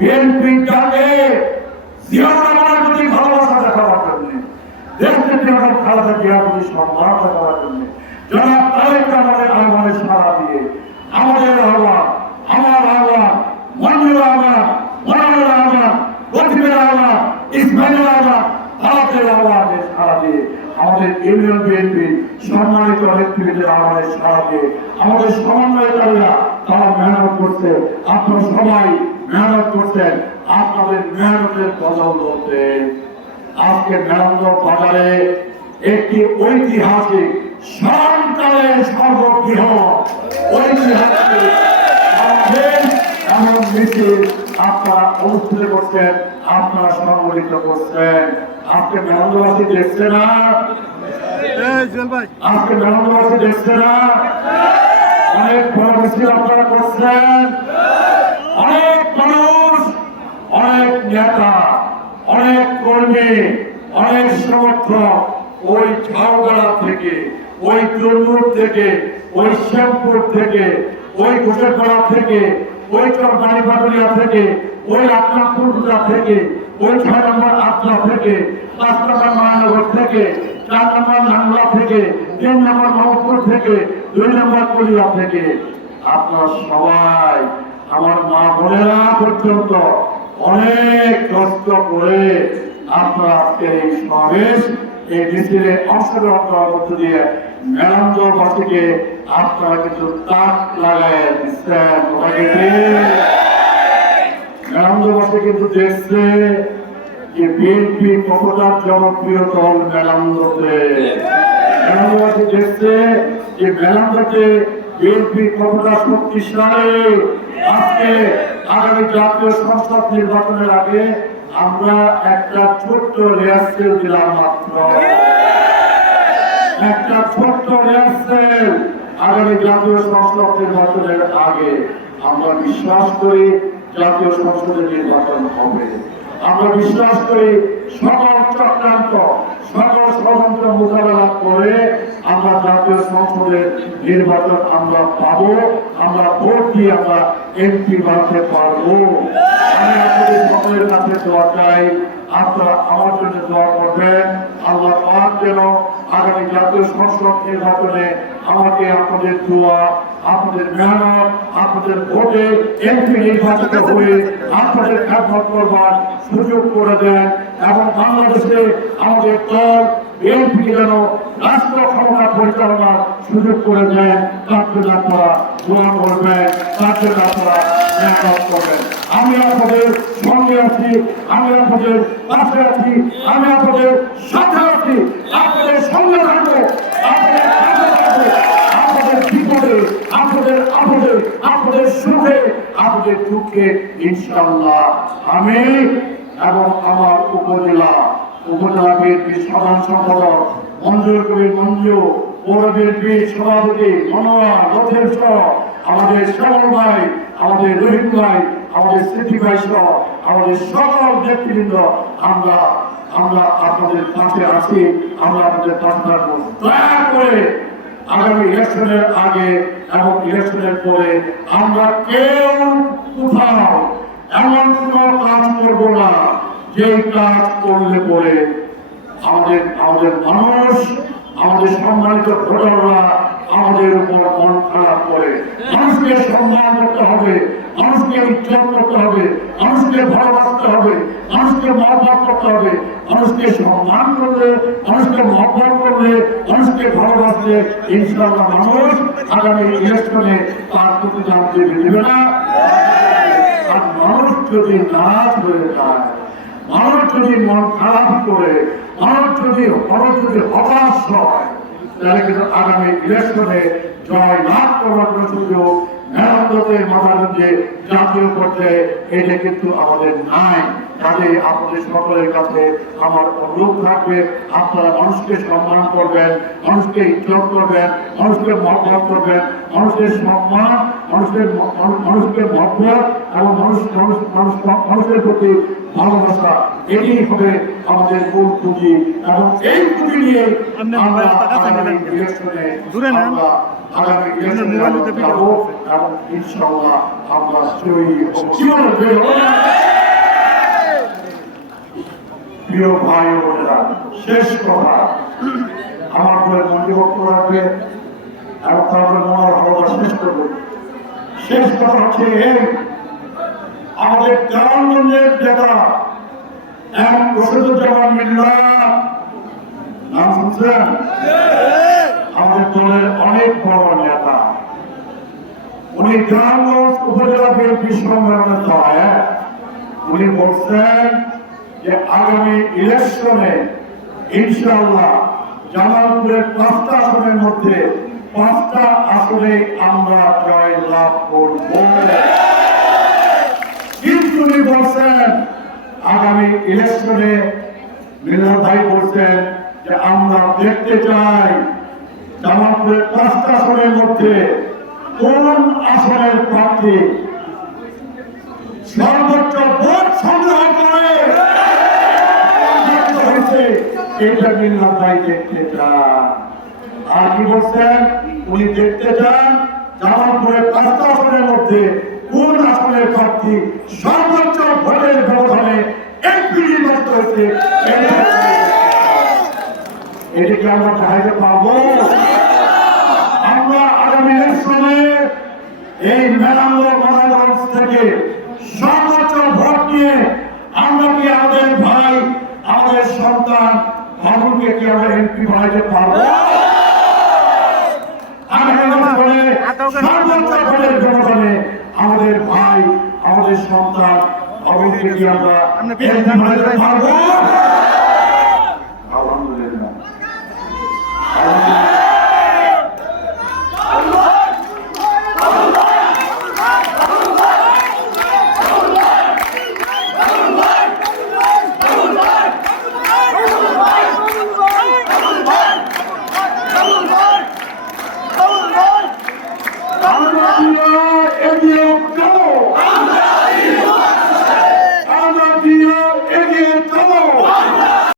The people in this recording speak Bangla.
বিএনপি ডাকে জিয়া রহমানের প্রতি ভালোবাসা দেখাবার জন্য, দেশকে যেমন খালেদা জিয়ার প্রতি সম্মান দেখাবার দিয়ে আহ্বান, আমার আহ্বান মঞ্জুর আহ্বান মনোহর আহ্বান গতিবের আহ্বান, ইসমাইলের আহ্বান, ভারতের আহ্বানের সাড়া দিয়ে আমাদের ইউনিয়ন বিএনপি সম্মানিত নেতৃত্বের আহ্বানের সাড়া দিয়ে আমাদের সমন্বয়কারীরা তারা মেহনত করছে আপনারা সবাই মেহনত করছেন আপনাদের মেহনতের বদৌলতে আজকে মেহনত বাজারে একটি ঐতিহাসিক সরকারের সর্ববৃহৎ ঐতিহাসিক সমাবেশ এমন মিছিল আপনারা অনুষ্ঠিত করছেন আপনারা সংগঠিত করছেন। আজকে মেহনতবাসী দেখছে না? আজকে মেহনতবাসী দেখছে না? অনেক মিছিল আপনারা করছেন অনেক মানুষ, অনেক নেতা, অনেক কর্মী, অনেক সমর্থক ওই ঝাউগড়া থেকে, ওই তরমুর থেকে, ওই শ্যামপুর থেকে, ওই ঘোষেপাড়া থেকে, ওই পাটুলিয়া থেকে, ওই আপনারপুরা থেকে, ওই ছয় নম্বর আপনার থেকে, পাঁচ নম্বর মহানগর থেকে, চার নম্বর নাংলা থেকে, তিন নম্বর মোহাম্মদপুর থেকে, দুই নম্বর কলিয়া থেকে। আপনারা সবাই, আমার মা বোনেরা পর্যন্ত অনেক কষ্ট করে আপনারা আজকে এই সমাবেশ, এই মিছিলে অংশগ্রহণ করার মধ্য দিয়ে আপনারা কিন্তু তাক লাগায় দিচ্ছেন। কিন্তু দেখছে যে বিএনপি কতটা জনপ্রিয় দল মেলান্দতে দেখছে যে মেলান্দতে বিএনপি কতটা শক্তিশালী। আজকে আগামী জাতীয় সংসদ নির্বাচনের আগে আমরা একটা ছোট্ট রিহার্সেল দিলাম মাত্র। একটা ছোট্ট রিহার্সেল আগামী জাতীয় সংসদ নির্বাচনের আগে আমরা বিশ্বাস করি জাতীয় সংসদের নির্বাচন হবে। আমরা বিশ্বাস করি সকল চক্রান্ত, সকল ষড়যন্ত্র মোকাবেলা করে আমরা জাতীয় সংসদের নির্বাচন আমরা পাবো। আমরা ভোট দিয়ে আমরা এমপি বাড়তে পারব। আমি আপনাদের দোয়া চাই। আপনারা আমার জন্য দোয়া করবেন। আল্লাহ পাক যেন আগামী জাতীয় সংসদ নির্বাচনে আমাকে আপনাদের দোয়া, আপনাদের মেহনত, আপনাদের ভোটে এমপি নির্বাচিত হয়ে আপনাদের খেদমত করবার সুযোগ করে দেন এবং বাংলাদেশে আমাদের দল বিএনপি যেন রাষ্ট্র ক্ষমতা পরিচালনার সুযোগ করে দেন। তার জন্য আপনারা দোয়া করবেন। তার জন্য আপনারা মেহনত করবেন আমি আপনাদের সঙ্গে আছি, আমি আপনাদের পাশে আছি, আমি আপনাদের সাথে আছি, আপনাদের সঙ্গে থাকব, আপনাদের পাশে থাকব, আপনাদের বিপদে, আপনাদের আপদে, আপনাদের সুখে, আপনাদের দুঃখে ইনশাল্লাহ আমি এবং আমার উপজেলা উপজেলা বিএনপির সাধারণ সম্পাদক মঞ্জুর কবির মঞ্জু পৌর বিএনপির সভাপতি মনোয়ার রথের সহ আমাদের শ্যামল ভাই, আমাদের রহিম ভাই, আমাদের স্মৃতি ভাই সহ আমাদের সকল ব্যক্তিবৃন্দ, আমরা আমরা আপনাদের পাশে আছি, আমরা আপনাদের পাশে থাকব। দয়া করে আগামী ইলেকশনের আগে এবং ইলেকশনের পরে আমরা কেউ কোথাও এমন কোনো কাজ করব না যে কাজ করলে পরে আমাদের আমাদের মানুষ আমাদের সম্মানিত ভোটাররা আমাদের উপর মন খারাপ করে। মানুষকে সম্মান করতে হবে, মানুষকে ইজ্জত করতে হবে, মানুষকে ভালোবাসতে হবে, মানুষকে মহব্বত করতে হবে, মানুষকে সম্মান করলে, মানুষকে মহব্বত করলে, মানুষকে ভালোবাসলে ইনশাআল্লাহ মানুষ আগামী ইলেকশনে তার প্রতি জানতে দেবে না? আর মানুষ যদি নারাজ হয়ে যায় মানুষ যদি মন খারাপ করে মানুষ যদি মানুষ যদি হতাশ হয়। তাহলে কিন্তু আগামী ইলেকশনে জয় লাভ করার সুযোগ মাথা যে জাতীয় পর্যায়ে এটা কিন্তু আমাদের নাই। কাজে আপনাদের সকলের কাছে আমার অনুরোধ থাকবে, আপনারা মানুষকে সম্মান করবেন, মানুষকে ইজ্জত করবেন, মানুষকে মহব্বত করবেন, মানুষের সম্মান, মানুষের মানুষকে মহব্বত এবং মানুষ মানুষ, মানুষের প্রতি ভালোবাসা এটি হবে আমাদের মূল পুঁজি। এবং এই পুঁজি নিয়ে আমরা আগামী? ইলেকশনে আমরা আগামী ইলেকশনে যাব এবং ইনশাআল্লাহ আমরা জয়ী হব। জয়ী হব? প্রিয় ভাই বোনেরা শেষ কথা। আমার পরে মন্ত্রী বক্তব্য রাখবে এবং তারপরে মনোহর হলদা শেষ করবে। শেষ কথা হচ্ছে এই আমাদের গ্রামগঞ্জের নেতা এম রশিদুজ্জামান মিল্লা। নাম শুনছেন? আমাদের দলের অনেক বড় নেতা। উনি গ্রামগঞ্জ উপজেলা বিএনপি সংগ্রামের সহায় উনি বলছেন যে আগামী ইলেকশনে ইনশাআল্লাহ জামালপুরের পাঁচটা আসনের মধ্যে পাঁচটা আসনে আমরা জয় লাভ করব কিন্তু উনি বলছেন আগামী ইলেকশনে মিল্লা ভাই বলছেন যে আমরা দেখতে চাই জামালপুরের পাঁচটা আসনের মধ্যে কোন আসনের প্রার্থী সর্বোচ্চ ভোট সংগ্রহ করে এটা মিল্লা ভাই দেখতে চান। আর কি বলছেন? উনি দেখতে চান জামালপুরের পাঁচটা আসনের মধ্যে কোন আসনের প্রার্থী সর্বোচ্চ ভোটের ব্যবধানে এমপি নির্বাচিত হয়েছে এটা এটিকে আমরা দেখাইতে পারব আমরা আগামী ইলেকশনে এই মেলাঙ্গ মহাগঞ্জ থেকে সর্বোচ্চ ভোট নিয়ে আমরা কি আমাদের ভাই, আমাদের সন্তান ভাবুকে কি আমরা এমপি বানাইতে পারব? আমাদের ভাই, আমাদের সন্তান ভাবুকে কি আমরা